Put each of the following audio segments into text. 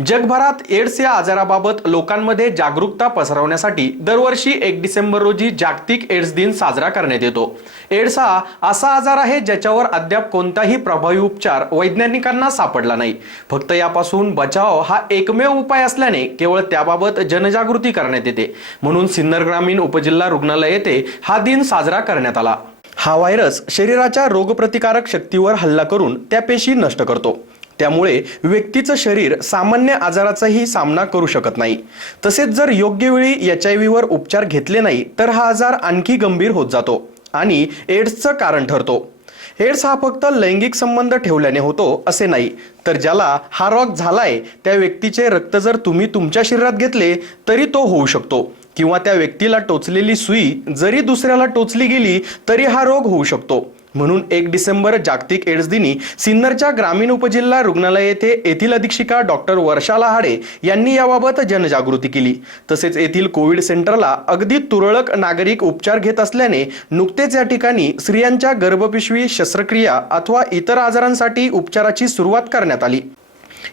जगभरात एड्स या आजाराबाबत लोकांमध्ये जागरूकता पसरवण्यासाठी दरवर्षी एक डिसेंबर रोजी जागतिक एड्स दिन साजरा करण्यात येतो. एड्स हा असा आजार आहे ज्याच्यावर अद्याप कोणताही प्रभावी उपचार वैज्ञानिकांना सापडला नाही. फक्त यापासून बचाव हा एकमेव उपाय असल्याने केवळ त्याबाबत जनजागृती करण्यात येते. म्हणून सिन्नर ग्रामीण उपजिल्हा रुग्णालय येथे हा दिन साजरा करण्यात आला. हा व्हायरस शरीराच्या रोगप्रतिकारक शक्तीवर हल्ला करून त्या पेशी नष्ट करतो. त्यामुळे व्यक्तीचं शरीर सामान्य आजाराचाही सामना करू शकत नाही. तसेच जर योग्य वेळी एच आय व्हीवर उपचार घेतले नाही तर हा आजार आणखी गंभीर होत जातो आणि एड्सचं कारण ठरतो. एड्स हा फक्त लैंगिक संबंध ठेवल्याने होतो असे नाही. तर ज्याला हा रोग झालाय त्या व्यक्तीचे रक्त जर तुम्ही तुमच्या शरीरात घेतले तरी तो होऊ शकतो. किंवा त्या व्यक्तीला टोचलेली सुई जरी दुसऱ्याला टोचली गेली तरी हा रोग होऊ शकतो. म्हणून एक डिसेंबर जागतिक एड्स दिनी सिन्नरच्या ग्रामीण उपजिल्हा रुग्णालय येथे येथील अधीक्षिका डॉक्टर वर्षा लहाडे यांनी याबाबत जनजागृती केली. तसेच येथील कोविड सेंटरला अगदी तुरळक नागरिक उपचार घेत असल्याने नुकतेच या ठिकाणी स्त्रियांच्या गर्भपिशवी शस्त्रक्रिया अथवा इतर आजारांसाठी उपचाराची सुरुवात करण्यात आली.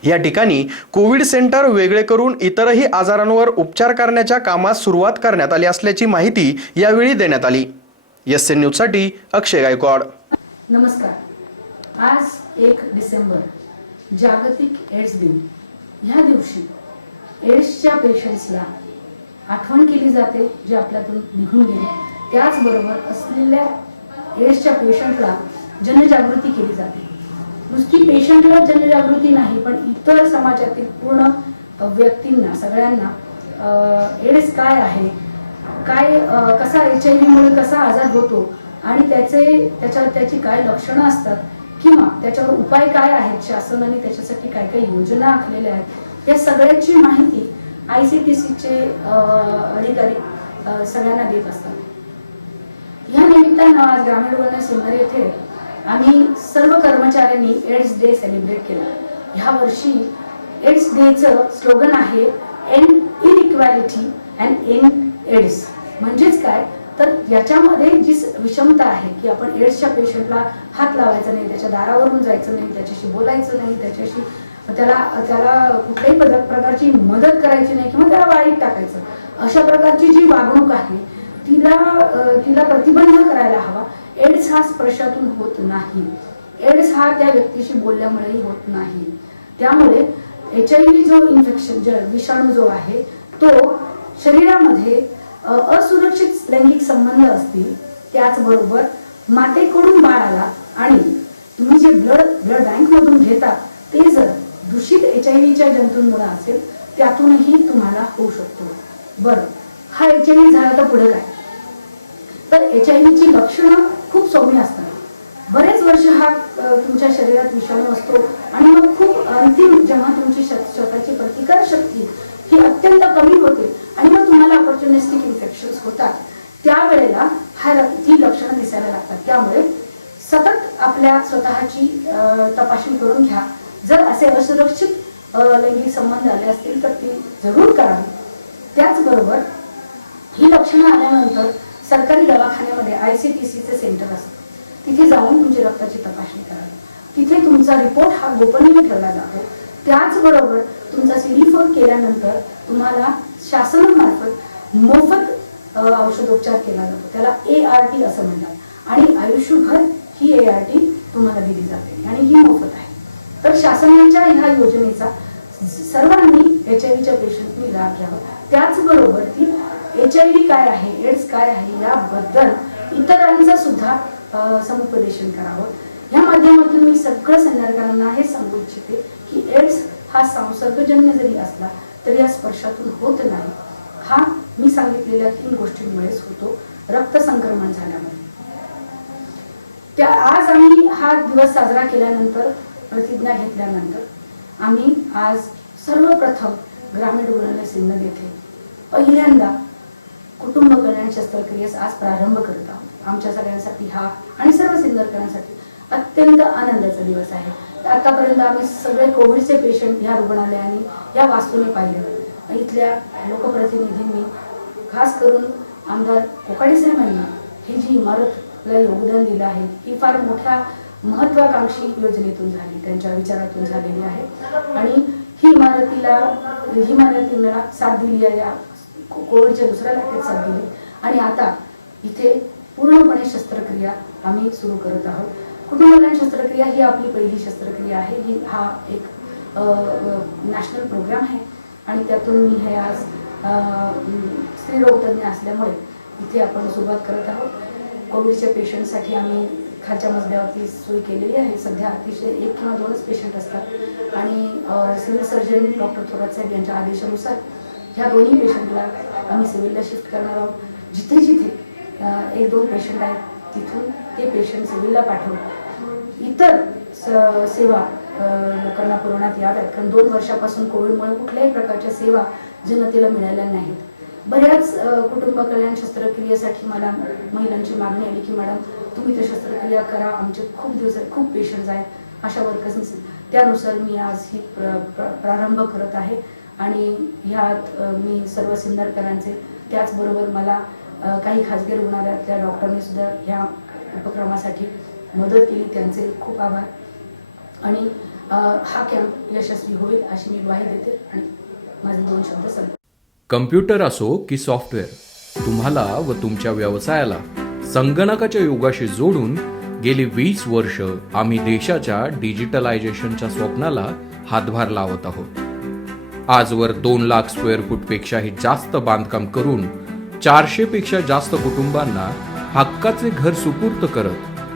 या ठिकाणी कोविड सेंटर वेगळे करून इतरही आजारांवर उपचार करण्याच्या कामास सुरुवात करण्यात आली असल्याची माहिती यावेळी देण्यात आली. एस एन न्यूजसाठी अक्षय गायकवाड. नमस्कार. आज एक डिसेंबर जागतिक एड्स दिन. ह्या दिवशी एड्सच्या पेशंट्सला आठवण केली जाते जे आपल्यातून निघून गेले. त्याचबरोबर असलेल्या एड्सच्या पेशंटला जनजागृती केली जाते. नुसती पेशंटला जनजागृती नाही पण इतर समाजातील पूर्ण व्यक्तींना सगळ्यांना एड्स काय आहे काय कसा एच आय मुळे कसा आजार होतो आणि त्याचे त्याच्या त्याची काय लक्षणं असतात किंवा त्याच्यावर उपाय काय आहेत शासनाने त्याच्यासाठी काय काय योजना आखलेल्या आहेत या सगळ्याची माहिती आय सी टी सीचे अधिकारी सगळ्यांना देत असतात. या निमित्तानं आज ग्रामीण रुग्णालय सुंदर येथे आम्ही सर्व कर्मचाऱ्यांनी एड्स डे सेलिब्रेट केला. ह्या वर्षी एड्स डेचं स्लोगन आहे end inequality and end AIDS. म्हणजेच काय? तर याच्यामध्ये जी विषमता आहे की आपण एड्सच्या पेशंटला हात लावायचा नाही त्याच्या दारावरून जायचं नाही त्याच्याशी बोलायचं नाही त्याच्याशी त्याला त्याला कुठल्याही प्रकारची मदत करायची नाही किंवा त्याला वाईट टाकायचं. अशा प्रकारची जी वागणूक आहे तिला तिला प्रतिबंध करायला हवा. एड्स हा स्पर्शातून होत नाही. एड्स हा त्या व्यक्तीशी बोलल्यामुळेही होत नाही. त्यामुळे एच आय व्ही जो इन्फेक्शन जो विषाणू जो आहे तो शरीरामध्ये असुरक्षित लैंगिक संबंध असतील त्याचबरोबर मातेकडून बाळाला आणि तुम्ही जे ब्लड ब्लड बँक मधून घेता ते जर दूषित एच आय व्हीच्या जंतूंमुळे असेल त्यातूनही तुम्हाला होऊ शकतो. बरं हा एच आय व्ही झाला तर पुढे काय? तर एच आय व्हीची लक्षणं खूप सौम्य असतात. बरेच वर्ष हा तुमच्या शरीरात विषाणू असतो आणि मग खूप अंतिम जेव्हा तुमची स्वतःची प्रतिकार शक्ती ही अत्यंत कमी होते आणि मग तुम्हाला ऑपॉर्च्युनिस्टिक इन्फेक्शन होतात. त्यावेळेला हा ती लक्षणं दिसायला लागतात. त्यामुळे सतत आपल्या स्वतःची तपासणी करून घ्या. जर असे असुरक्षित लैंगिक संबंध आले असतील तर ती जरूर करावी त्याचबरोबर ही लक्षणं आल्यानंतर सरकारी दवाखान्यामध्ये आय सी टी सीचे सेंटर असतं. तिथे जाऊन तुमची रक्ताची तपासणी करावी तिथे तुमचा रिपोर्ट हा गोपनीय ठेवला जातो. त्याचबरोबर तुमचा सी फोर केल्यानंतर तुम्हाला शासनामार्फत मोफत औषधोपचार केला जातो. त्याला ए आर टी असं म्हणतात. आणि आयुष्यभर ही ए आर टी तुम्हाला दिली जाते. आणि ही मोफत आहे. तर शासनाच्या ह्या योजनेचा सर्वांनी एच आय व्हीच्या पेशंटनी लाभ घ्यावा. त्याचबरोबर ती एच आय व्ही काय आहे एड्स काय आहे याबद्दल इतरांचं सुद्धा समुपदेशन करावं. या माध्यमातून मी सगळं संदर्भांना हे सांगू इच्छिते की एड्स हा संसर्गजन्य जरी असला तरी या स्पर्शातून होत नाही. हा मी सांगितलेल्या तीन गोष्टींमुळेच होतो रक्त संक्रमण झाल्यामुळे. त्या आज आम्ही हा दिवस साजरा केल्यानंतर प्रतिज्ञा घेतल्यानंतर आम्ही आज सर्वप्रथम ग्रामीण रुग्णालय सिन्नर येथे पहिल्यांदा कुटुंब कल्याण शस्त्रक्रियेस आज प्रारंभ करत आहोत. आमच्या सगळ्यांसाठी हा आणि सर्व सिन्नरकरांसाठी अत्यंत आनंदाचा दिवस आहे. आतापर्यंत आम्ही सगळे कोविडचे पेशंट ह्या रुग्णालयाने या वास्तूने पाहिले इथल्या लोकप्रतिनिधींनी खास करून आमदार कोकाडी साहेबांनी ही जी इमारतला योगदान दिलं आहे ही फार मोठ्या महत्वाकांक्षी योजनेतून झाली त्यांच्या विचारातून झालेली आहे. आणि ही इमारतीला ही इमारतीला साथ दिली आहे या कोविडच्या दुसऱ्या लाटेत साथ दिली आणि आता इथे पूर्णपणे शस्त्रक्रिया आम्ही सुरू करत आहोत. कुटुंबकल्याण शस्त्रक्रिया ही आपली पहिली शस्त्रक्रिया आहे. ही हा एक नॅशनल प्रोग्राम आहे. आणि त्यातून मी हे आज स्त्रीरोगतज्ञ असल्यामुळे इथे आपण सुरुवात करत आहोत. कोविडच्या पेशंटसाठी आम्ही खालच्या मजल्यावरती सोय केलेली आहे. सध्या अतिशय एक किंवा दोनच पेशंट असतात. आणि सिव्हिल सर्जन डॉक्टर थोरात साहेब यांच्या आदेशानुसार ह्या दोन्ही पेशंटला आम्ही सिव्हिलला शिफ्ट करणार आहोत. जिथे जिथे एक दोन पेशंट आहेत तिथून ते पेशंट सिव्हिलला पाठवून इतर सेवा लोकांना पुरवण्यात याव्यात कारण दोन वर्षापासून कोविडमुळे कुठल्याही प्रकारच्या सेवा जनतेला मिळाल्या नाहीत. बऱ्याच कुटुंब कल्याण शस्त्रक्रियेसाठी मला महिलांची मागणी आली की मॅडम तुम्ही ते शस्त्रक्रिया करा. आमचे खूप दिवस खूप पेशंट्स आहेत. अशा वर्कर्स त्यानुसार मी आज ही प्र- प्र- प्रारंभ करत आहे. आणि ह्यात मी सर्व सिन्नरकरांचे त्याचबरोबर मला काही खाजगी रुग्णालयातल्या डॉक्टरांनी सुद्धा ह्या उपक्रमासाठी मदत केली त्यांचे खूप आभार. आणि हा कॅम्प यशस्वी होईल अशी मी ग्वाही देते आणि माझे दोन शब्द संपले. कम्प्युटर असो की सॉफ्टवेअर तुम्हाला व तुमच्या व्यवसायाला संगणकाच्या योगाशी जोडून गेली वीस वर्ष आम्ही देशाच्या डिजिटलायझेशनच्या स्वप्नाला हातभार लावत आहोत. आजवर दोन लाख स्क्वेअर फूटपेक्षाही जास्त बांधकाम करून चारशे पेक्षा जास्त कुटुंबांना हक्काचे घर सुपूर्त करत